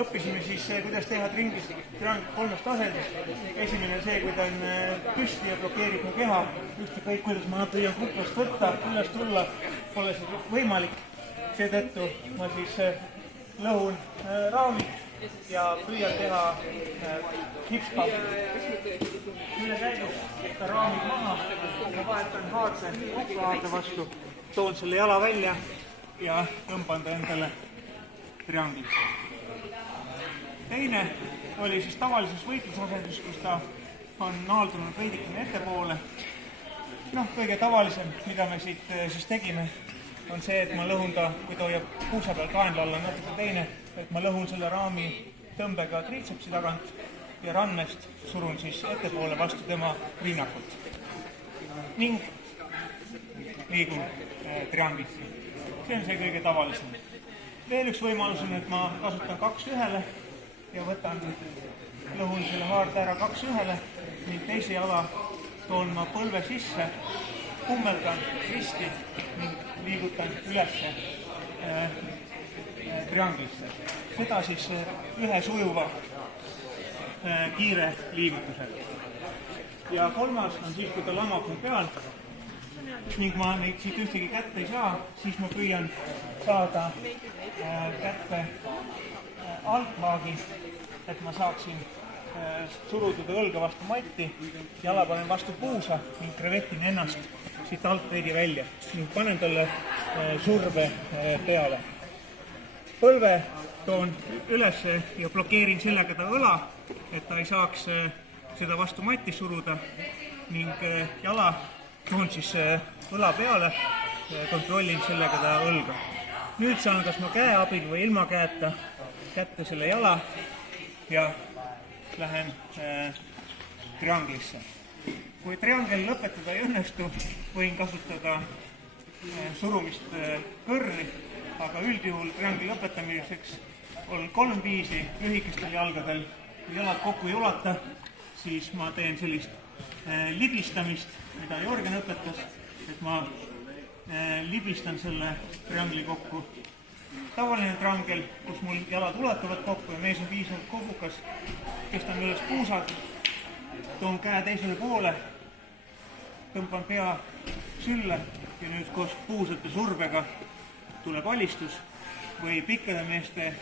õppisime siis, kuidas teha trianglit 3 asendist. Esimene see, kui ta on püsti ja blokeerib mu keha, ükskõik kuidas ma püüan kuklast võtta, üles tulla, pole see võimalik. Seetõttu ma siis lõhun raamid ja püüan teha hipspampi. Üle käigus võtta raamid maha ja vahetan haarde vastu, toon selle jala välja ja tõmban ta endale trianglisse. Teine oli siis tavalises võitlusasendus, kus ta on naaldunud veidikene ettepoole. Kõige tavalisem, mida me siit siis tegime, on see, et ma lõhun ta, kui ta hoiab puusa peal kaenla alla natuke teine, et ma lõhun selle raami tõmbega triitsepsi tagant ja rannest surun siis ettepoole vastu tema rinnakut. Ning liigun trianglisse. See on see kõige tavalisem. Veel üks võimalus on, et ma kasutan 2-1 ja lõhun selle haarde ära 2-1 ning teise jala toon ma põlve sisse, kummeldan risti ning liigutan ülesse trianglisse. Seda siis ühe sujuva kiire liigutusega. Ja kolmas on siis, kui ta lamab mu peal ning ma neid siit ühtegi kätte ei saa, siis ma püüan saada kätte altlaagi, et ma saaksin surududa õlga vastu matti, jala panen vastu puusa ning krevetin ennast siit alt veidi välja ning panen talle surve peale. Põlve toon üles ja blokeerin sellega ta õla, et ta ei saaks seda vastu matti suruda ning jala toon siis õla peale, kontrollin sellega ta õlga. Nüüd saan kas ma käe abil või ilma käeta kätte selle jala ja lähen trianglisse. Kui triangel lõpetada ei õnnestu, võin kasutada surumist kõrri, aga üldjuhul triangli lõpetamiseks on 3 viisi lühikestel jalgadel. Kui jalad kokku ei ulata, siis ma teen sellist libistamist, mida Jörgen õpetas, et ma libistan selle triangli kokku. Tavaline triangel, kus mul jalad ulatuvad kokku ja mees on piisavalt kogukas, kestan üles puusad, toon käe teisele poole, tõmban pea sülle ja nüüd koos puusate survega tuleb alistus või pikkade meeste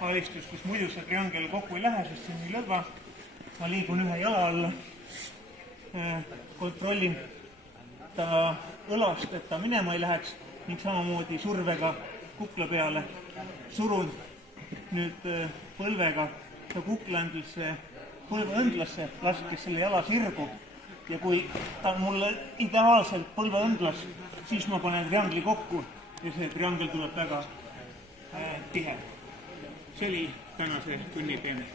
alistus, kus muidu see triangel kokku ei lähe, sest see on nii lõdva. Ma liigun ühe jala alla, kontrollin ta õlast, et ta minema ei läheks ning samamoodi survega kukla peale surun nüüd põlvega ta põlveõndlasse, laskes selle jala sirgu ja kui ta on mulle ideaalselt põlveõndlas, siis ma panen triangli kokku ja see triangel tuleb väga tihe. See oli tänase tunni teema.